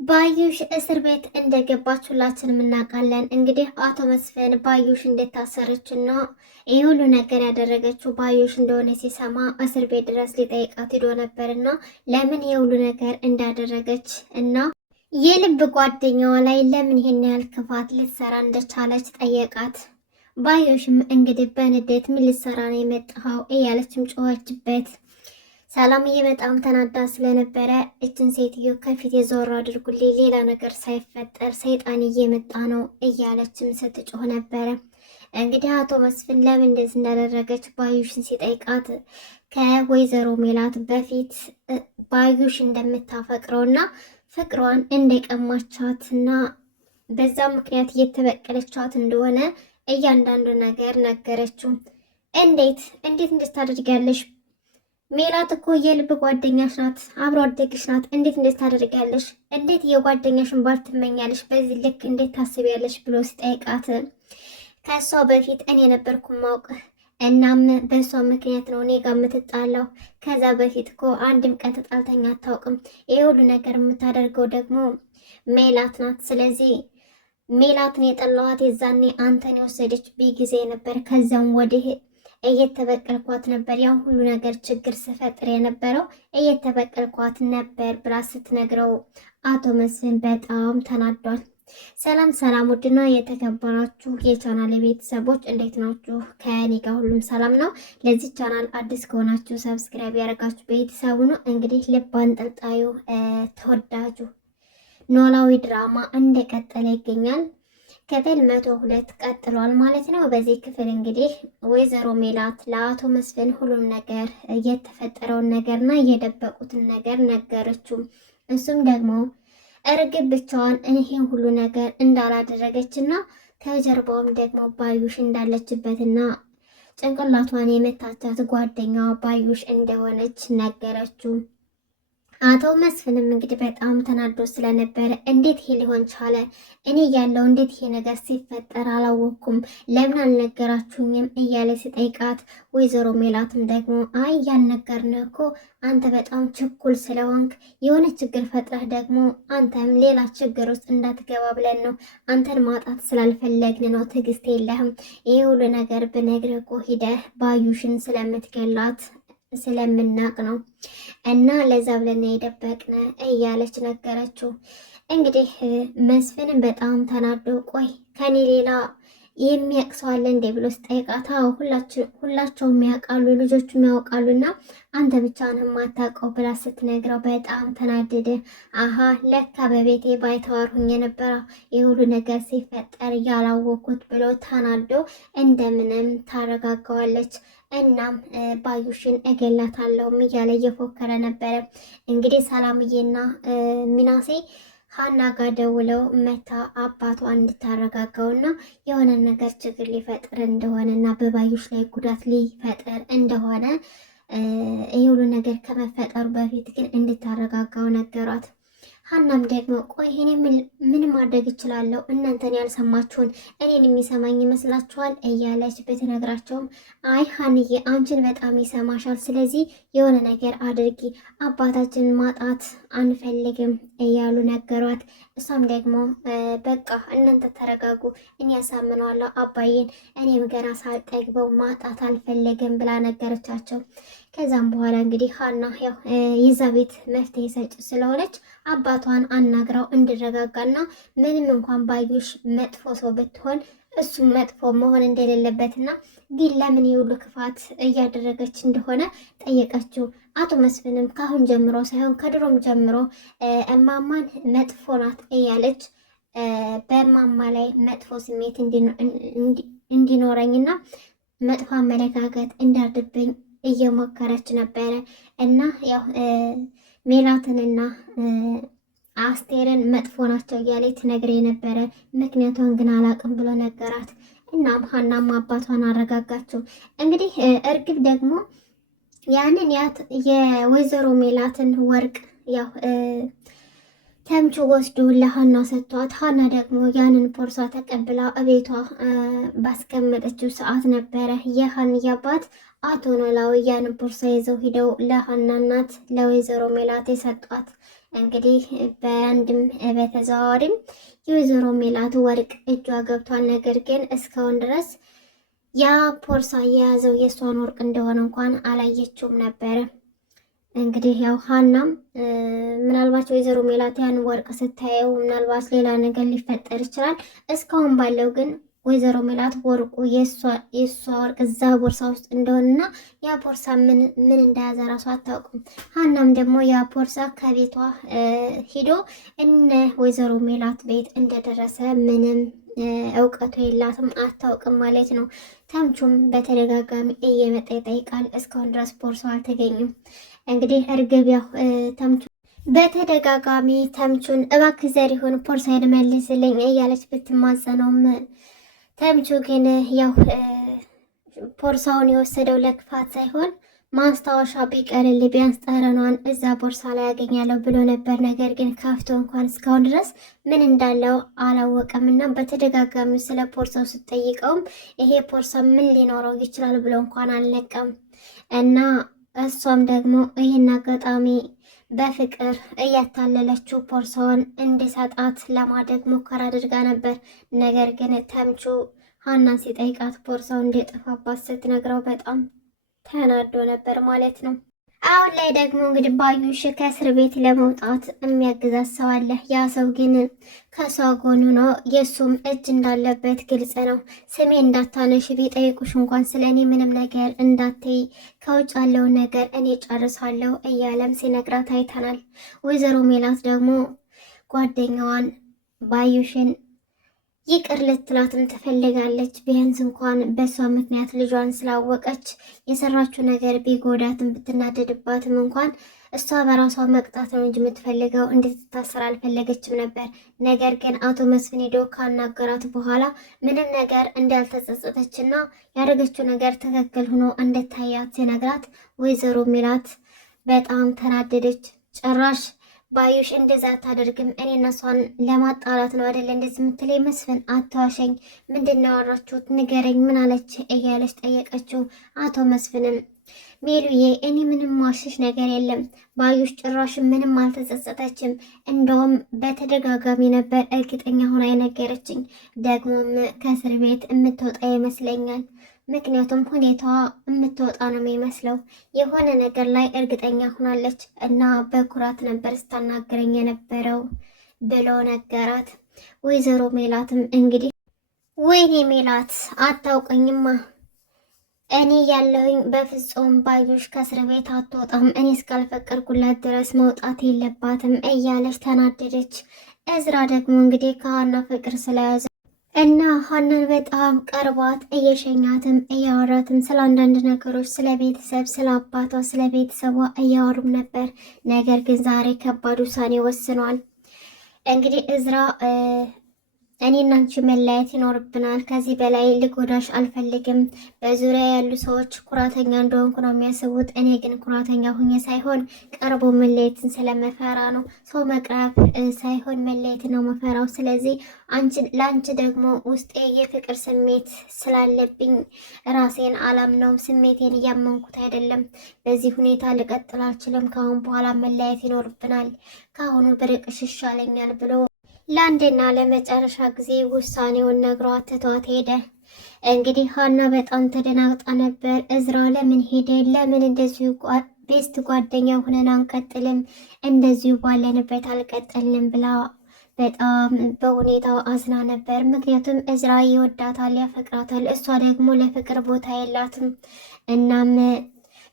ባዩሽ እስር ቤት እንደገባች ሁላችንም እናውቃለን። እንግዲህ አቶ መስፍን ባዩሽ እንደታሰረች እና ይህ ሁሉ ነገር ያደረገችው ባዩሽ እንደሆነ ሲሰማ እስር ቤት ድረስ ሊጠይቃት ሄዶ ነበር እና ለምን ይህ ሁሉ ነገር እንዳደረገች እና የልብ ጓደኛዋ ላይ ለምን ይሄን ያህል ክፋት ልትሰራ እንደቻለች ጠየቃት። ባዩሽም እንግዲህ በንዴት ምን ልትሰራ ነው የመጣኸው እያለችም ጮኸችበት። ሰላምዬ በጣም ተናዳ ስለነበረ እችን ሴትዮ ከፊት የዞር አድርጉልኝ፣ ሌላ ነገር ሳይፈጠር ሰይጣን እየመጣ ነው እያለችም ስትጮህ ነበረ። እንግዲህ አቶ መስፍን ለምን እንደዚህ እንዳደረገች ባዩሽን ሲጠይቃት ከወይዘሮ ሜላት በፊት ባዩሽ እንደምታፈቅረውና ፍቅሯን እንደቀማቻትና በዛ ምክንያት እየተበቀለቻት እንደሆነ እያንዳንዱ ነገር ነገረችው። እንዴት እንድታደርጊያለሽ? ሜላት እኮ የልብ ጓደኛሽ ናት፣ አብሮ አደግሽ ናት። እንዴት ታደርጊያለሽ? እንዴት የጓደኛሽን ባል ትመኛለሽ? በዚህ ልክ እንዴት ታስቢያለሽ? ብሎ ሲጠይቃት ከእሷ በፊት እኔ ነበርኩ ማውቅህ፣ እናም በእሷ ምክንያት ነው እኔ ጋር የምትጣላው። ከዛ በፊት እኮ አንድም ቀን ተጣልተኛ አታውቅም። ይህ ሁሉ ነገር የምታደርገው ደግሞ ሜላት ናት። ስለዚህ ሜላትን የጠላኋት የዛኔ አንተን የወሰደች ጊዜ ነበር። ከዚያም ወዲህ እየተበቀልኳት ነበር። ያን ሁሉ ነገር ችግር ስፈጥር የነበረው እየተበቀልኳት ነበር ብላ ስትነግረው አቶ መስፍን በጣም ተናዷል። ሰላም ሰላም፣ ውድና የተከበራችሁ የቻናል ቤተሰቦች እንዴት ናችሁ? ከእኔ ጋር ሁሉም ሰላም ነው። ለዚህ ቻናል አዲስ ከሆናችሁ ሰብስክራይብ ያደርጋችሁ ቤተሰቡ ነው። እንግዲህ ልብ አንጠልጣዩ ተወዳጁ ኖላዊ ድራማ እንደቀጠለ ይገኛል። ክፍል 102 ቀጥሏል ማለት ነው። በዚህ ክፍል እንግዲህ ወይዘሮ ሜላት ለአቶ መስፍን ሁሉም ነገር የተፈጠረውን ነገርና የደበቁትን ነገር ነገረችው። እሱም ደግሞ እርግብ ብቻዋን ይሄን ሁሉ ነገር እንዳላደረገችና ከጀርባውም ደግሞ ባዩሽ እንዳለችበትና ጭንቅላቷን የመታቻት ጓደኛዋ ባዩሽ እንደሆነች ነገረችው። አቶ መስፍንም እንግዲህ በጣም ተናዶ ስለነበረ እንዴት ይሄ ሊሆን ቻለ? እኔ ያለው እንዴት ይሄ ነገር ሲፈጠር አላወቅኩም፣ ለምን አልነገራችሁኝም? እያለ ሲጠይቃት ወይዘሮ ሜላትም ደግሞ አይ ያልነገርንህ እኮ አንተ በጣም ችኩል ስለሆንክ የሆነ ችግር ፈጥረህ ደግሞ አንተም ሌላ ችግር ውስጥ እንዳትገባ ብለን ነው። አንተን ማጣት ስላልፈለግን ነው። ትዕግስት የለህም። ይህ ሁሉ ነገር ብነግርህ እኮ ሂደህ ባዩሽን ስለምትገላት ስለምናቅ ነው እና ለዛ ብለን የደበቅነ እያለች ነገረችው። እንግዲህ መስፍንም በጣም ተናዶ ቆይ ከኔ ሌላ የሚያውቅ ሰው አለ እንዴ ብሎ ስጠይቃት ሁላቸውም ያውቃሉ፣ ልጆቹም ያውቃሉና አንተ ብቻ ነህ የማታውቀው ብላ ስትነግረው በጣም ተናደደ። አሀ ለካ በቤቴ ባይተዋር ሁኜ ነበረ ይህ ሁሉ ነገር ሲፈጠር ያላወኩት ብሎ ተናዶ እንደምንም ታረጋጋዋለች። እናም ባዩሽን እገላታለሁም እያለ እየፎከረ ነበረ። እንግዲህ ሰላምዬና ሚናሴ ሀና ጋር ደውለው መታ አባቷን እንድታረጋጋውና የሆነ ነገር ችግር ሊፈጥር እንደሆነ እና በባዩሽ ላይ ጉዳት ሊፈጥር እንደሆነ ይህ ሁሉ ነገር ከመፈጠሩ በፊት ግን እንድታረጋጋው ነገሯት። ሀናም ደግሞ ቆይ እኔ ምን ማድረግ እችላለሁ? እናንተን ያልሰማችሁን እኔን የሚሰማኝ ይመስላችኋል? እያለች ብትነግራቸውም አይ ሀንዬ አንቺን በጣም ይሰማሻል፣ ስለዚህ የሆነ ነገር አድርጊ፣ አባታችንን ማጣት አንፈልግም እያሉ ነገሯት። እሷም ደግሞ በቃ እናንተ ተረጋጉ፣ እኔ ያሳምነዋለሁ አባዬን፣ እኔም ገና ሳልጠግበው ማጣት አልፈልግም ብላ ነገረቻቸው። ከዛም በኋላ እንግዲህ ሀና ያው የዛ ቤት መፍትሄ ሰጭ ስለሆነች አባቷን አናግራው እንዲረጋጋና ምንም እንኳን ባዩሽ መጥፎ ሰው ብትሆን እሱም መጥፎ መሆን እንደሌለበትና ግን ለምን የሁሉ ክፋት እያደረገች እንደሆነ ጠየቀችው። አቶ መስፍንም ካሁን ጀምሮ ሳይሆን ከድሮም ጀምሮ እማማን መጥፎ ናት እያለች በእማማ ላይ መጥፎ ስሜት እንዲኖረኝና መጥፎ አመለካከት እንዳድርብኝ እየሞከረች ነበረ እና ያው ሜላትንና አስቴርን መጥፎ ናቸው እያለ ትነግር የነበረ ምክንያቷን ግን አላቅም ብሎ ነገራት። እናም ሀናም አባቷን አረጋጋችው። እንግዲህ እርግብ ደግሞ ያንን የወይዘሮ ሜላትን ወርቅ ያው ተምቹ ወስዶ ለሀና ሰጥቷት፣ ሀና ደግሞ ያንን ቦርሳ ተቀብላ እቤቷ ባስቀመጠችው ሰዓት ነበረ የሀንዬ አባት አቶ ኖላዊ ያንን ቦርሳ ይዘው ሂደው ለሀና እናት ለወይዘሮ ሜላት የሰጧት። እንግዲህ በአንድም በተዘዋዋሪም የወይዘሮ ሜላት ወርቅ እጇ ገብቷል። ነገር ግን እስካሁን ድረስ ያ ፖርሳ የያዘው የእሷን ወርቅ እንደሆነ እንኳን አላየችውም ነበረ። እንግዲህ ያው ሀናም ምናልባት ወይዘሮ ሜላት ያን ወርቅ ስታየው ምናልባት ሌላ ነገር ሊፈጠር ይችላል። እስካሁን ባለው ግን ወይዘሮ ሜላት ወርቁ የእሷ ወርቅ እዛ ቦርሳ ውስጥ እንደሆነና ያ ቦርሳ ምን እንደያዘ ራሱ አታውቅም። ሀናም ደግሞ ያ ቦርሳ ከቤቷ ሂዶ እነ ወይዘሮ ሜላት ቤት እንደደረሰ ምንም እውቀቱ የላትም፣ አታውቅም ማለት ነው። ተምቹም በተደጋጋሚ እየመጣ ይጠይቃል። እስካሁን ድረስ ቦርሳው አልተገኘም። እንግዲህ እርግብ ያው ተምቹ በተደጋጋሚ ተምቹን እባክህ ዘሪሁን ቦርሳዬን መልስልኝ እያለች ብትማጸነውም ተምቹ ግን ያው ቦርሳውን የወሰደው ለክፋት ሳይሆን ማስታወሻ ቢቀርል ቢያንስ ጠረኗን እዛ ቦርሳ ላይ ያገኛለሁ ብሎ ነበር። ነገር ግን ከፍቶ እንኳን እስካሁን ድረስ ምን እንዳለው አላወቀም እና በተደጋጋሚ ስለ ቦርሳው ስትጠይቀውም ይሄ ቦርሳ ምን ሊኖረው ይችላል ብሎ እንኳን አልነቀም እና እሷም ደግሞ ይህን አጋጣሚ በፍቅር እያታለለችው ቦርሳዋን እንዲሰጣት ለማድረግ ሙከራ አድርጋ ነበር። ነገር ግን ተምቹ ሀናን ሲጠይቃት ቦርሳው እንዲጠፋባት ስትነግረው በጣም ተናዶ ነበር ማለት ነው። አሁን ላይ ደግሞ እንግዲህ ባዩሽ ከእስር ቤት ለመውጣት የሚያግዛት ሰው አለ። ያ ሰው ግን ከሷ ጎን ሆኖ የእሱም እጅ እንዳለበት ግልጽ ነው። ስሜ እንዳታነሽ ቢጠይቁሽ እንኳን ስለ እኔ ምንም ነገር እንዳትይ፣ ከውጭ ያለውን ነገር እኔ ጨርሳለሁ እያለም ሲነግራት አይተናል። ወይዘሮ ሜላት ደግሞ ጓደኛዋን ባዩሽን ይቅር ልትላትም ትፈልጋለች። ቢያንስ እንኳን በእሷ ምክንያት ልጇን ስላወቀች የሰራችው ነገር ቢጎዳትም ብትናደድባትም እንኳን እሷ በራሷ መቅጣት ነው እንጂ የምትፈልገው እንድትታሰር አልፈለገችም ነበር። ነገር ግን አቶ መስፍን ሄዶ ካናገራት በኋላ ምንም ነገር እንዳልተጸጸተችና ያደረገችው ነገር ትክክል ሆኖ እንደታያት ሲነግራት ወይዘሮ ሜላት በጣም ተናደደች። ጭራሽ ባዩሽ እንደዛ አታደርግም፣ እኔ እና እሷን ለማጣላት ነው አይደለ እንደዚህ የምትለኝ? መስፍን አታዋሸኝ፣ ምንድን ነው ያወራችሁት? ንገረኝ፣ ምን አለች እያለች ጠየቀችው። አቶ መስፍንም ሜሉዬ፣ እኔ ምንም ማሽሽ ነገር የለም፣ ባዩሽ ጭራሽ ምንም አልተጸጸተችም፣ እንደውም በተደጋጋሚ ነበር እርግጠኛ ሆና የነገረችኝ፣ ደግሞም ከእስር ቤት የምትወጣ ይመስለኛል፣ ምክንያቱም ሁኔታዋ የምትወጣ ነው የሚመስለው። የሆነ ነገር ላይ እርግጠኛ ሆናለች እና በኩራት ነበር ስታናግረኝ የነበረው ብሎ ነገራት። ወይዘሮ ሜላትም እንግዲህ ወይኔ ሜላት አታውቀኝማ፣ እኔ ያለሁኝ በፍጹም ባዩሽ ከእስር ቤት አትወጣም፣ እኔ እስካልፈቀድኩላት ድረስ መውጣት የለባትም እያለች ተናደደች። እዝራ ደግሞ እንግዲህ ከሀና ፍቅር ስለያዘ እና ሀናን በጣም ቀርቧት እየሸኛትም እያወራትም ስለ አንዳንድ ነገሮች ስለ ቤተሰብ፣ ስለ አባቷ፣ ስለ ቤተሰቧ እያወሩም ነበር። ነገር ግን ዛሬ ከባድ ውሳኔ ወስኗል። እንግዲህ እዝራ እኔና አንቺ መለያየት ይኖርብናል። ከዚህ በላይ ልጎዳሽ አልፈልግም። በዙሪያ ያሉ ሰዎች ኩራተኛ እንደሆንኩ ነው የሚያስቡት። እኔ ግን ኩራተኛ ሁኜ ሳይሆን ቀርቦ መለየትን ስለመፈራ ነው። ሰው መቅረብ ሳይሆን መለየት ነው መፈራው። ስለዚህ ለአንቺ ደግሞ ውስጤ የፍቅር ስሜት ስላለብኝ ራሴን አላምነውም። ስሜቴን እያመንኩት አይደለም። በዚህ ሁኔታ ልቀጥል አልችልም። ከአሁን በኋላ መለያየት ይኖርብናል። ከአሁኑ ብርቅሽ ይሻለኛል ብሎ ለአንድና ለመጨረሻ ጊዜ ውሳኔውን ነግሯት ትቷት ሄደ። እንግዲህ ሀና በጣም ተደናግጣ ነበር። እዝራ ለምን ሄደ? ለምን እንደዚሁ ቤስት ጓደኛ ሆነን አንቀጥልም? እንደዚሁ ባለንበት አልቀጠልንም ብላ በጣም በሁኔታው አዝና ነበር። ምክንያቱም እዝራ ይወዳታል፣ ያፈቅራታል። እሷ ደግሞ ለፍቅር ቦታ የላትም። እናም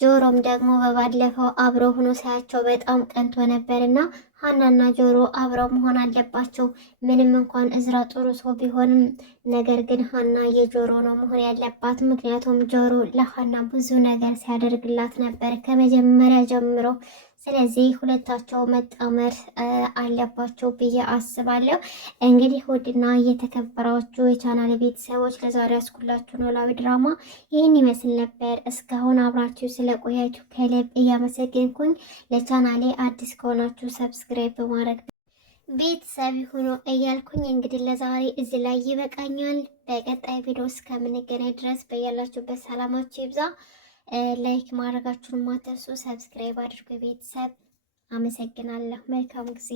ጆሮም ደግሞ በባለፈው አብሮ ሆኖ ሳያቸው በጣም ቀንቶ ነበር እና ሀናና ጆሮ አብረው መሆን አለባቸው። ምንም እንኳን እዝራ ጥሩ ሰው ቢሆንም ነገር ግን ሀና የጆሮ ነው መሆን ያለባት። ምክንያቱም ጆሮ ለሀና ብዙ ነገር ሲያደርግላት ነበር ከመጀመሪያ ጀምሮ። ስለዚህ ሁለታቸው መጣመር አለባቸው ብዬ አስባለሁ። እንግዲህ ውድና እየተከበራችሁ የቻናል ቤተሰቦች ለዛሬ ያስኩላችሁ ኖላዊ ድራማ ይህን ይመስል ነበር። እስካሁን አብራችሁ ስለቆያችሁ ከልብ እያመሰገንኩኝ ለቻናሌ አዲስ ከሆናችሁ ሰብስክራይብ በማድረግ ቤተሰብ ሆኖ እያልኩኝ እንግዲህ ለዛሬ እዚህ ላይ ይበቃኛል። በቀጣይ ቪዲዮ እስከምንገናኝ ድረስ በያላችሁበት ሰላማችሁ ይብዛ። ላይክ ማድረጋችሁን ማትርሱ፣ ሰብስክራይብ አድርጉ ቤተሰብ። አመሰግናለሁ። መልካም ጊዜ